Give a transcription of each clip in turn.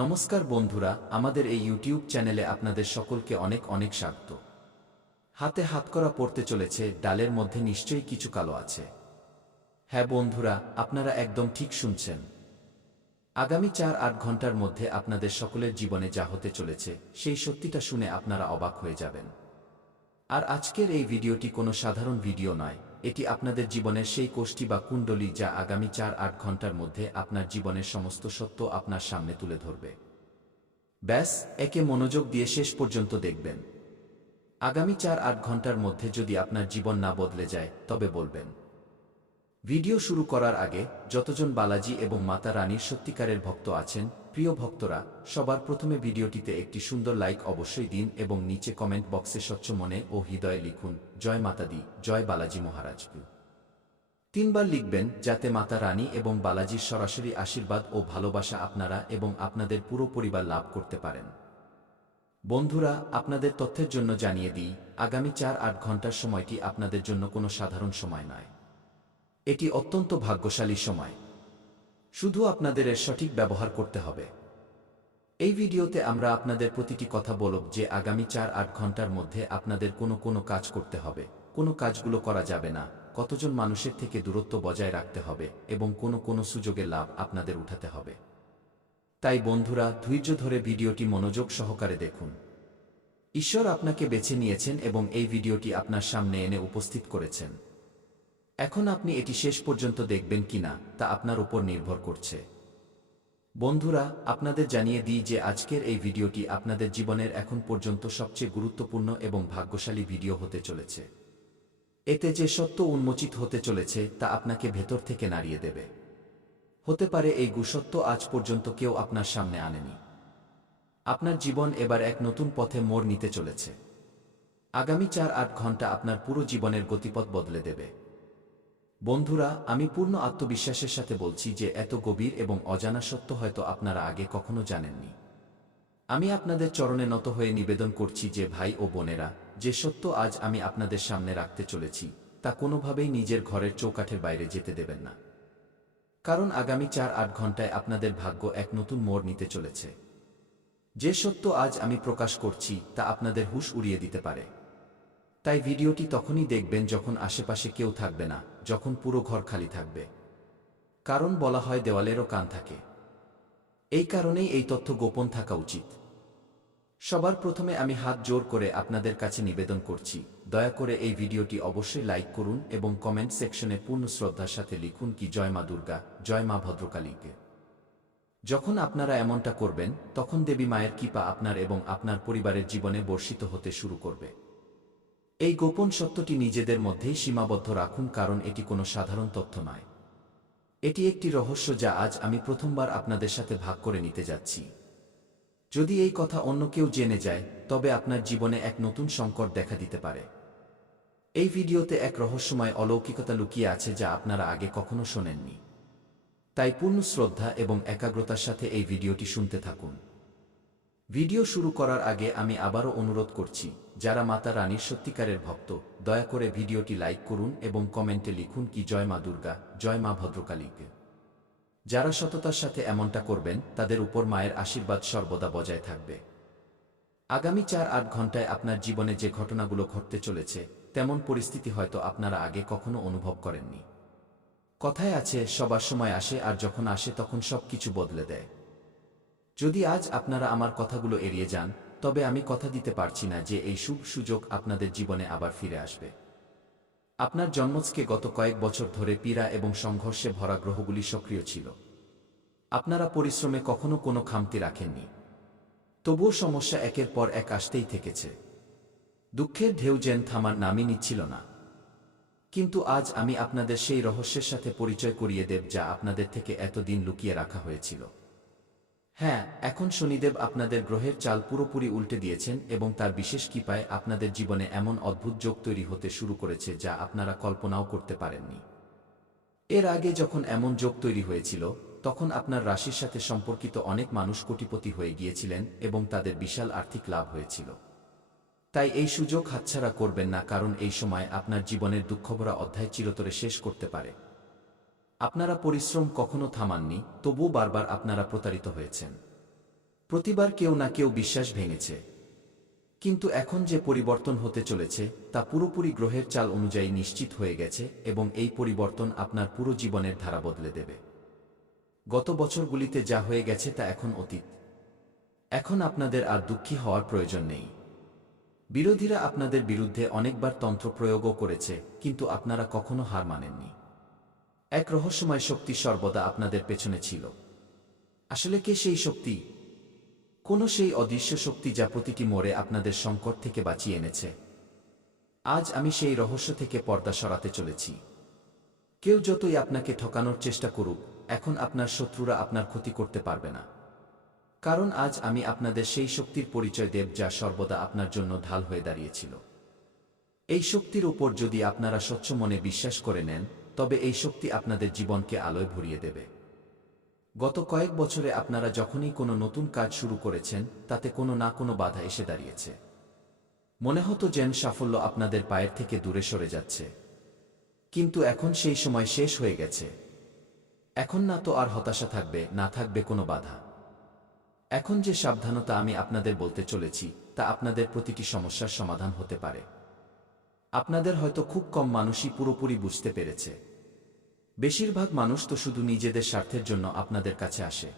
নমস্কার বন্ধুরা, আমাদের এই ইউটিউব চ্যানেলে আপনাদের সকলকে অনেক অনেক স্বাগত। হাতে হাতকড়া পড়তে চলেছে, ডালের মধ্যে নিশ্চয়ই কিছু কালো আছে। হ্যাঁ বন্ধুরা, আপনারা একদম ঠিক শুনছেন। আগামী ৪-৮ ঘন্টার মধ্যে আপনাদের সকলের জীবনে যা হতে চলেছে সেই সত্যিটা শুনে আপনারা অবাক হয়ে যাবেন। আর আজকের এই ভিডিওটি কোনো সাধারণ ভিডিও নয়, এটি আপনাদের জীবনের সেই কোষ্ঠী বা কুণ্ডলী যা আগামী ৪-৮ ঘন্টার মধ্যে আপনার জীবনের সমস্ত সত্য আপনার সামনে তুলে ধরবে। ব্যাস, একে মনোযোগ দিয়ে শেষ পর্যন্ত দেখবেন। আগামী ৪-৮ ঘন্টার মধ্যে যদি আপনার জীবন না বদলে যায় তবে বলবেন। ভিডিও শুরু করার আগে যতজন বালাজি এবং মাতা রানীর সত্যিকারের ভক্ত আছেন, প্রিয় ভক্তরা, সবার প্রথমে ভিডিওটিতে একটি সুন্দর লাইক অবশ্যই দিন এবং নিচে কমেন্ট বক্সে স্বচ্ছ মনে ও হৃদয়ে লিখুন, জয় মাতা দি, জয় বালাজি মহারাজ। ৩ বার লিখবেন, যাতে মাতা রানী এবং বালাজির সরাসরি আশীর্বাদ ও ভালোবাসা আপনারা এবং আপনাদের পুরো পরিবার লাভ করতে পারেন। বন্ধুরা, আপনাদের তথ্যের জন্য জানিয়ে দিই, আগামী ৪-৮ ঘন্টার সময়টি আপনাদের জন্য কোনো সাধারণ সময় নয়। এটি অত্যন্ত ভাগ্যশালী সময়। শুধু আপনাদের এর সঠিক ব্যবহার করতে হবে। এই ভিডিওতে আমরা আপনাদের প্রতিটি কথা বলব যে আগামী ৪-৮ ঘন্টার মধ্যে আপনাদের কোনো কাজ করতে হবে, কোনো কাজগুলো করা যাবে না, কতজন মানুষের থেকে দূরত্ব বজায় রাখতে হবে এবং কোনো সুযোগের লাভ আপনাদের উঠাতে হবে। তাই বন্ধুরা, ধৈর্য ধরে ভিডিওটি মনোযোগ সহকারে দেখুন। ঈশ্বর আপনাকে বেছে নিয়েছেন এবং এই ভিডিওটি আপনার সামনে এনে উপস্থিত করেছেন। এখন আপনি এটি শেষ পর্যন্ত দেখবেন কিনা তা আপনার উপর নির্ভর করছে। বন্ধুরা, আপনাদের জানিয়ে দিই যে আজকের এই ভিডিওটি আপনাদের জীবনের এখন পর্যন্ত সবচেয়ে গুরুত্বপূর্ণ এবং ভাগ্যশালী ভিডিও হতে চলেছে। এতে যে সত্য উন্মোচিত হতে চলেছে তা আপনাকে ভেতর থেকে নাড়িয়ে দেবে। হতে পারে এই গুসত্য আজ পর্যন্ত কেউ আপনার সামনে আনেনি। আপনার জীবন এবার এক নতুন পথে মোড় নিতে চলেছে। আগামী ৪-৮ ঘন্টা আপনার পুরো জীবনের গতিপথ বদলে দেবে। বন্ধুরা, আমি পূর্ণ আত্মবিশ্বাসের সাথে বলছি যে এত গভীর এবং অজানা সত্য হয়তো আপনারা আগে কখনো জানেননি। আমি আপনাদের চরণে নত হয়ে নিবেদন করছি যে ভাই ও বোনেরা, যে সত্য আজ আমি আপনাদের সামনে রাখতে চলেছি তা কোনোভাবেই নিজের ঘরের চৌকাঠের বাইরে যেতে দেবেন না। কারণ আগামী ৪-৮ ঘন্টায় আপনাদের ভাগ্য এক নতুন মোড় নিতে চলেছে। যে সত্য আজ আমি প্রকাশ করছি তা আপনাদের হুঁশ উড়িয়ে দিতে পারে। তাই ভিডিওটি তখনই দেখবেন যখন আশেপাশে কেউ থাকবে না, যখন পুরো ঘর খালি থাকবে। কারণ বলা হয় দেওয়ালেরও কান থাকে। এই কারণেই এই তথ্য গোপন থাকা উচিত। সবার প্রথমে আমি হাত জোর করে আপনাদের কাছে নিবেদন করছি, দয়া করে এই ভিডিওটি অবশ্যই লাইক করুন এবং কমেন্ট সেকশনে পূর্ণ শ্রদ্ধার সাথে লিখুন কি জয় মা দুর্গা, জয় মা ভদ্রকালীকে। যখন আপনারা এমনটা করবেন তখন দেবী মায়ের কৃপা আপনার এবং আপনার পরিবারের জীবনে বর্ষিত হতে শুরু করবে। এই গোপন সত্যটি নিজেদের মধ্যেই সীমাবদ্ধ রাখুন, কারণ এটি কোনো সাধারণ তথ্য নয়। এটি একটি রহস্য যা আজ আমি প্রথমবার আপনাদের সাথে ভাগ করে নিতে যাচ্ছি। যদি এই কথা অন্য কেউ জেনে যায় তবে আপনার জীবনে এক নতুন সংকট দেখা দিতে পারে। এই ভিডিওতে এক রহস্যময় অলৌকিকতা লুকিয়ে আছে যা আপনারা আগে কখনো শোনেননি। তাই পূর্ণ শ্রদ্ধা এবং একাগ্রতার সাথে এই ভিডিওটি শুনতে থাকুন। ভিডিও শুরু করার আগে আমি আবারও অনুরোধ করছি, যারা মাতা রানীর সত্যিকারের ভক্ত, দয়া করে ভিডিওটি লাইক করুন এবং কমেন্টে লিখুন কি জয় মা দুর্গা, জয় মা ভদ্রকালীকে। যারা সততার সাথে এমনটা করবেন তাদের উপর মায়ের আশীর্বাদ সর্বদা বজায় থাকবে। আগামী ৪-৮ ঘন্টায় আপনার জীবনে যে ঘটনাগুলো ঘটতে চলেছে তেমন পরিস্থিতি হয়তো আপনারা আগে কখনো অনুভব করেননি। কথায় আছে, সবার সময় আসে আর যখন আসে তখন সব কিছু বদলে দেয়। যদি আজ আপনারা আমার কথাগুলো এড়িয়ে যান তবে আমি কথা দিতে পারছি না যে এই শুভ সুযোগ আপনাদের জীবনে আবার ফিরে আসবে। আপনার জন্মছকে গত কয়েক বছর ধরে পীড়া এবং সংঘর্ষে ভরা গ্রহগুলি সক্রিয় ছিল। আপনারা পরিশ্রমে কখনো কোনো খামতি রাখেননি, তবুও সমস্যা একের পর এক আসতেই থেকেছে। দুঃখের ঢেউ যেন থামার নামই নিচ্ছিল না। কিন্তু আজ আমি আপনাদের সেই রহস্যের সাথে পরিচয় করিয়ে দেব যা আপনাদের থেকে এতদিন লুকিয়ে রাখা হয়েছিল। হ্যাঁ, এখন শনিদেব আপনাদের গ্রহের চাল পুরোপুরি উল্টে দিয়েছেন এবং তার বিশেষ কৃপায় আপনাদের জীবনে এমন অদ্ভুত যোগ তৈরি হতে শুরু করেছে যা আপনারা কল্পনাও করতে পারেননি। এর আগে যখন এমন যোগ তৈরি হয়েছিল তখন আপনার রাশির সাথে সম্পর্কিত অনেক মানুষ কোটিপতি হয়ে গিয়েছিলেন এবং তাদের বিশাল আর্থিক লাভ হয়েছিল। তাই এই সুযোগ হাতছাড়া করবেন না, কারণ এই সময় আপনার জীবনের দুঃখভরা অধ্যায় চিরতরে শেষ করতে পারে। আপনারা পরিশ্রম কখনো থামাননি, তবুও বারবার আপনারা প্রতারিত হয়েছেন। প্রতিবার কেউ না কেউ বিশ্বাস ভেঙেছে, কিন্তু এখন যে পরিবর্তন হতে চলেছে তা পুরোপুরি গ্রহের চাল অনুযায়ী নিশ্চিত হয়ে গেছে এবং এই পরিবর্তন আপনার পুরো জীবনের ধারা বদলে দেবে। গত বছরগুলিতে যা হয়ে গেছে তা এখন অতীত। এখন আপনাদের আর দুঃখী হওয়ার প্রয়োজন নেই। বিরোধীরা আপনাদের বিরুদ্ধে অনেকবার তন্ত্র প্রয়োগও করেছে, কিন্তু আপনারা কখনো হার মানেননি। এক রহস্যময় শক্তি সর্বদা আপনাদের পেছনে ছিল। আসলে কে সেই শক্তি? কোনো সেই অদৃশ্য শক্তি যা প্রতিটি মোড়ে আপনাদের সংকট থেকে বাঁচিয়ে এনেছে। আজ আমি সেই রহস্য থেকে পর্দা সরাতে চলেছি। কেউ যতই আপনাকে ঠকানোর চেষ্টা করুক, এখন আপনার শত্রুরা আপনার ক্ষতি করতে পারবে না। কারণ আজ আমি আপনাদের সেই শক্তির পরিচয় দেব যা সর্বদা আপনার জন্য ঢাল হয়ে দাঁড়িয়েছিল। এই শক্তির উপর যদি আপনারা স্বচ্ছ মনে বিশ্বাস করে নেন, তবে এই শক্তি আপনাদের জীবনকে আলোয় ভরিয়ে দেবে। গত কয়েক বছরে আপনারা যখনই কোনো নতুন কাজ শুরু করেছেন, তাতে কোনো না কোনো বাধা এসে দাঁড়িয়েছে। মনে হতো যেন সাফল্য আপনাদের পায়ের থেকে দূরে সরে যাচ্ছে। কিন্তু এখন সেই সময় শেষ হয়ে গেছে। এখন না তো আর হতাশা থাকবে, না থাকবে কোনো বাধা। এখন যে সাবধানতা আমি আপনাদের বলতে চলেছি, তা আপনাদের প্রতিটি সমস্যার সমাধান হতে পারে। আপনাদের হয়তো খুব কম মানুষই পুরোপুরি বুঝতে পেরেছে। বেশিরভাগ মানুষ তো শুধু নিজেদের স্বার্থের জন্য আপনাদের কাছে আসে।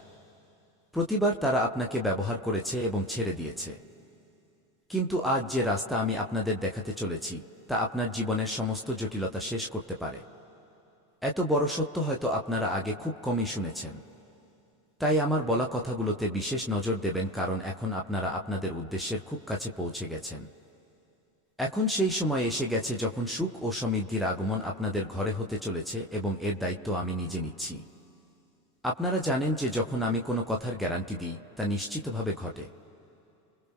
প্রতিবার তারা আপনাকে ব্যবহার করেছে এবং ছেড়ে দিয়েছে। কিন্তু আজ যে রাস্তা আমি আপনাদের দেখাতে চলেছি, তা আপনার জীবনের সমস্ত জটিলতা শেষ করতে পারে। এত বড় সত্য হয়তো আপনারা আগে খুব কমই শুনেছেন। তাই আমার বলা কথাগুলোতে বিশেষ নজর দেবেন, কারণ এখন আপনারা আপনাদের উদ্দেশ্যের খুব কাছে পৌঁছে গেছেন। এখন সেই সময় এসে গেছে যখন সুখ ও সমৃদ্ধির আগমন আপনাদের ঘরে হতে চলেছে এবং এর দায়িত্ব আমি নিজে নিচ্ছি। আপনারা জানেন যে যখন আমি কোনো কথার গ্যারান্টি দিই, তা নিশ্চিতভাবে ঘটে।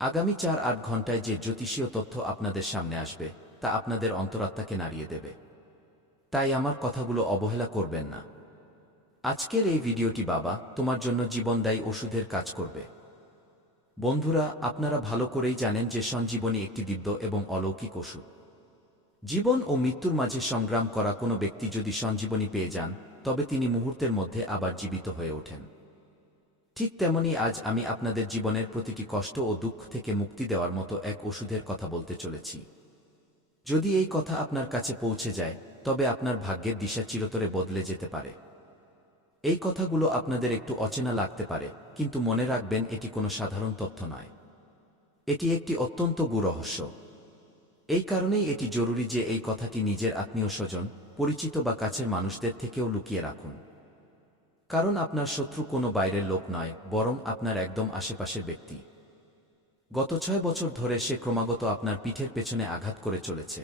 আগামী 4-8 ঘন্টায় যে জ্যোতিষীয় তথ্য আপনাদের সামনে আসবে, তা আপনাদের অন্তরাত্মাকে নাড়িয়ে দেবে। তাই আমার কথাগুলো অবহেলা করবেন না। আজকের এই ভিডিওটি বাবা তোমার জন্য জীবনদায়ী ওষুধের কাজ করবে। বন্ধুরা, আপনারা ভালো করেই জানেন যে সঞ্জীবনী একটি দিব্য এবং অলৌকিক ওষুধ। জীবন ও মৃত্যুর মাঝে সংগ্রাম করা কোনো ব্যক্তি যদি সঞ্জীবনী পেয়ে যান, তবে তিনি মুহূর্তের মধ্যে আবার জীবিত হয়ে ওঠেন। ঠিক তেমনি আজ আমি আপনাদের জীবনের প্রতিটি কষ্ট ও দুঃখ থেকে মুক্তি দেওয়ার মতো এক ওষুধের কথা বলতে চলেছি। যদি এই কথা আপনার কাছে পৌঁছে যায়, তবে আপনার ভাগ্যের দিশা চিরতরে বদলে যেতে পারে। এই কথাগুলো আপনাদের একটু অচেনা লাগতে পারে, কিন্তু মনে রাখবেন এটি কোনো সাধারণ তথ্য নয়। এটি একটি অত্যন্ত গূঢ় রহস্য। এই কারণেই এটি জরুরি যে এই কথাটি নিজের আত্মীয় স্বজন, পরিচিত বা কাছের মানুষদের থেকেও লুকিয়ে রাখুন। কারণ আপনার শত্রু কোনো বাইরের লোক নয়, বরং আপনার একদম আশেপাশের ব্যক্তি। গত 6 বছর ধরে সে ক্রমাগত আপনার পিঠের পেছনে আঘাত করে চলেছে।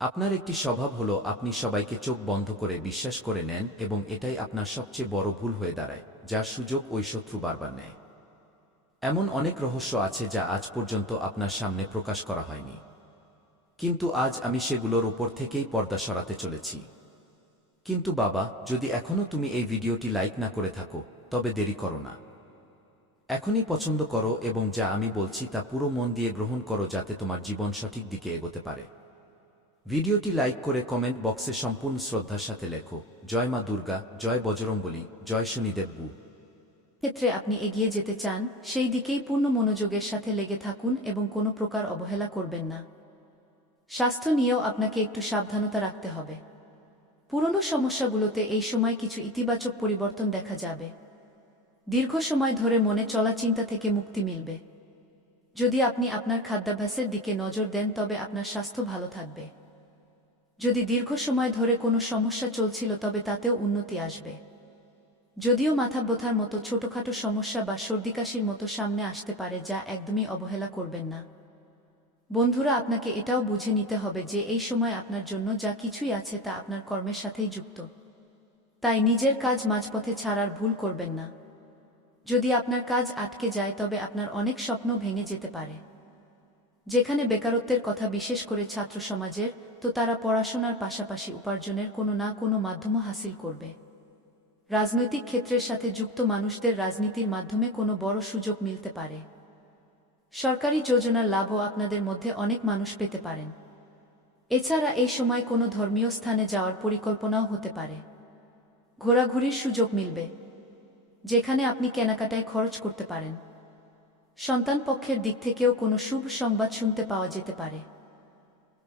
আপনার একটি স্বভাব হলো আপনি সবাইকে চোখ বন্ধ করে বিশ্বাস করে নেন, এবং এটাই আপনার সবচেয়ে বড় ভুল হয়ে দাঁড়ায়, যার সুযোগ ওই শত্রু বারবার নেয়। এমন অনেক রহস্য আছে যা আজ পর্যন্ত আপনার সামনে প্রকাশ করা হয়নি, কিন্তু আজ আমি সেগুলোর উপর থেকেই পর্দা সরাতে চলেছি। কিন্তু বাবা, যদি এখনো তুমি এই ভিডিওটি লাইক না করে থাকো, তবে দেরি করো না। এখনই পছন্দ করো এবং যা আমি বলছি তা পুরো মন দিয়ে গ্রহণ করো, যাতে তোমার জীবন সঠিক দিকে এগোতে পারে। ভিডিওটি লাইক করে কমেন্ট বক্সে সম্পূর্ণ শ্রদ্ধার সাথে লেখো, জয় মা দুর্গা, জয় বজরংবলী, জয় শনিদেব বু। ক্ষেত্রে আপনি এগিয়ে যেতে চান, সেই দিকেই পূর্ণ মনোযোগের সাথে লেগে থাকুন এবং কোনো প্রকার অবহেলা করবেন না। স্বাস্থ্য নিয়েও আপনাকে একটু সাবধানতা রাখতে হবে। পুরনো সমস্যাগুলোতে এই সময় কিছু ইতিবাচক পরিবর্তন দেখা যাবে। দীর্ঘ সময় ধরে মনে চলা চিন্তা থেকে মুক্তি মিলবে। যদি আপনি আপনার খাদ্যাভ্যাসের দিকে নজর দেন, তবে আপনার স্বাস্থ্য ভালো থাকবে। যদি দীর্ঘ সময় ধরে কোনো সমস্যা চলছিল, তবে তাতেও উন্নতি আসবে। যদিও মাথা ব্যথার মতো ছোটখাটো সমস্যা বা সর্দিকাশির মতো সামনে আসতে পারে, যা একদমই অবহেলা করবেন না। বন্ধুরা, আপনাকে এটাও বুঝে নিতে হবে যে এই সময় আপনার জন্য যা কিছুই আছে তা আপনার কর্মের সাথেই যুক্ত। তাই নিজের কাজ মাঝপথে ছাড়ার ভুল করবেন না। যদি আপনার কাজ আটকে যায়, তবে আপনার অনেক স্বপ্ন ভেঙে যেতে পারে। যেখানে বেকারত্বের কথা বিশেষ করে ছাত্র সমাজের, তো তারা পড়াশোনার পাশাপাশি উপার্জনের কোনো না কোনো মাধ্যম হাসিল করবে। রাজনৈতিক ক্ষেত্রের সাথে যুক্ত মানুষদের রাজনীতির মাধ্যমে কোনো বড় সুযোগ মিলতে পারে। সরকারি যোজনার লাভও আপনাদের মধ্যে অনেক মানুষ পেতে পারেন। এছাড়া এই সময় কোনো ধর্মীয় স্থানে যাওয়ার পরিকল্পনাও হতে পারে। ঘোরাঘুরির সুযোগ মিলবে, যেখানে আপনি কেনাকাটায় খরচ করতে পারেন। সন্তান পক্ষের দিক থেকেও কোনো শুভ সংবাদ শুনতে পাওয়া যেতে পারে।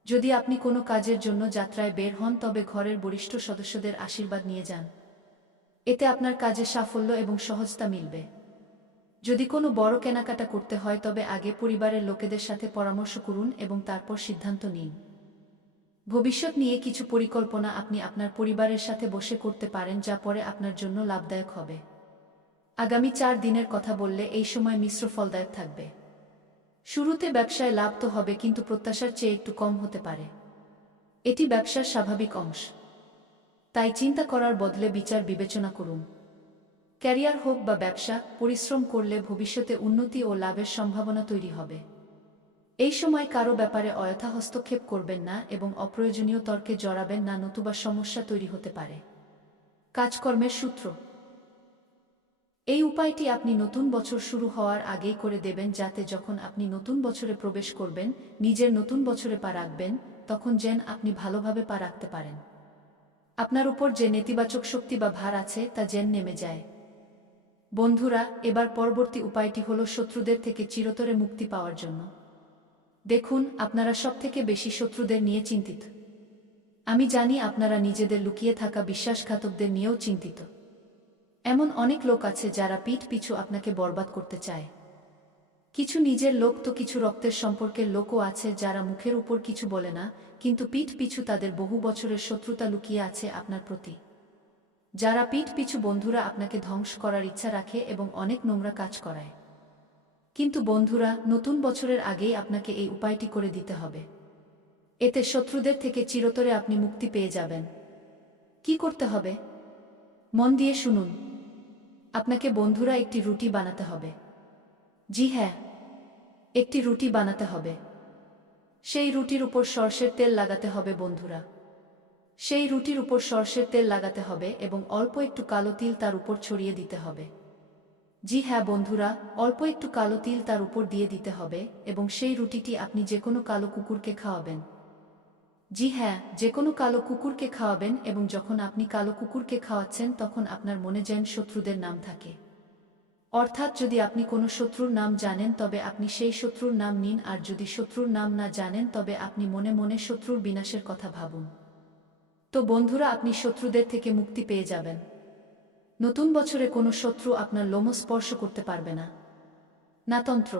যদি আপনি কোনো কাজের জন্য যাত্রায় বের হন তবে ঘরের বরিষ্ঠ সদস্যদের আশীর্বাদ নিয়ে যান। এতে আপনার কাজে সাফল্য এবং সহজতা মিলবে। যদি কোনো বড় কেনাকাটা করতে হয় তবে আগে পরিবারের লোকেদের সাথে পরামর্শ করুন এবং তারপর সিদ্ধান্ত নিন। ভবিষ্যৎ নিয়ে কিছু পরিকল্পনা আপনি আপনার পরিবারের সাথে বসে করতে পারেন যা পরে আপনার জন্য লাভদায়ক হবে। আগামী 4 দিনের কথা বললে এই সময় মিশ্র ফলদায়ক থাকবে। শুরুতে ব্যবসায় লাভ তো হবে, কিন্তু প্রত্যাশার চেয়ে একটু কম হতে পারে। এটি ব্যবসার স্বাভাবিক অংশ, তাই চিন্তা করার বদলে বিচার বিবেচনা করুন। ক্যারিয়ার হোক বা ব্যবসা, পরিশ্রম করলে ভবিষ্যতে উন্নতি ও লাভের সম্ভাবনা তৈরি হবে। এই সময় কারো ব্যাপারে অযথা হস্তক্ষেপ করবেন না এবং অপ্রয়োজনীয় তর্কে জড়াবেন না, নতুবা সমস্যা তৈরি হতে পারে। কাজকর্মের সূত্র। এই উপায়টি আপনি নতুন বছর শুরু হওয়ার আগেই করে দেবেন, যাতে যখন আপনি নতুন বছরে প্রবেশ করবেন, নিজের নতুন বছরে পা রাখবেন, তখন যেন আপনি ভালোভাবে পা রাখতে পারেন। আপনার উপর যে নেতিবাচক শক্তি বা ভার আছে তা যেন নেমে যায়। বন্ধুরা, এবার পরবর্তী উপায়টি হলো শত্রুদের থেকে চিরতরে মুক্তি পাওয়ার জন্য। দেখুন, আপনারা সবথেকে বেশি শত্রুদের নিয়ে চিন্তিত। আমি জানি আপনারা নিজেদের লুকিয়ে থাকা বিশ্বাসঘাতকদের নিয়েও চিন্তিত। এমন অনেক লোক আছে যারা পিঠ পিছু আপনাকে বরবাদ করতে চায়। কিছু নিজের লোক তো কিছু রক্তের সম্পর্কের লোকও আছে যারা মুখের উপর কিছু বলে না, কিন্তু পিঠ পিছু তাদের বহু বছরের শত্রুতা লুকিয়ে আছে আপনার প্রতি। যারা পিঠ পিছু বন্ধুরা আপনাকে ধ্বংস করার ইচ্ছা রাখে এবং অনেক নোংরা কাজ করায়। কিন্তু বন্ধুরা, নতুন বছরের আগেই আপনাকে এই উপায়টি করে দিতে হবে। এতে শত্রুদের থেকে চিরতরে আপনি মুক্তি পেয়ে যাবেন। কি করতে হবে? মন দিয়ে শুনুন। আপনাকে বন্ধুরা একটি রুটি বানাতে হবে। জি হ্যাঁ, একটি রুটি বানাতে হবে। সেই রুটির উপর সরষের তেল লাগাতে হবে বন্ধুরা। সেই রুটির উপর সরষের তেল লাগাতে হবে এবং অল্প একটু কালো তিল তার উপর ছড়িয়ে দিতে হবে। জি হ্যাঁ বন্ধুরা, অল্প একটু কালো তিল তার উপর দিয়ে দিতে হবে এবং সেই রুটিটি আপনি যে কোনো কালো কুকুরকে খাওয়াবেন। জি হ্যাঁ, যে কোনো কালো কুকুরকে খাওয়াবেন এবং যখন আপনি কালো কুকুরকে খাওয়াচ্ছেন তখন আপনার মনে যেন শত্রুদের নাম থাকে। অর্থাৎ যদি আপনি কোনো শত্রুর নাম জানেন তবে আপনি সেই শত্রুর নাম নিন, আর যদি শত্রুর নাম না জানেন তবে আপনি মনে মনে শত্রুর বিনাশের কথা ভাবুন। তো বন্ধুরা, আপনি শত্রুদের থেকে মুক্তি পেয়ে যাবেন। নতুন বছরে কোনো শত্রু আপনার লোম স্পর্শ করতে পারবে না। না তন্ত্র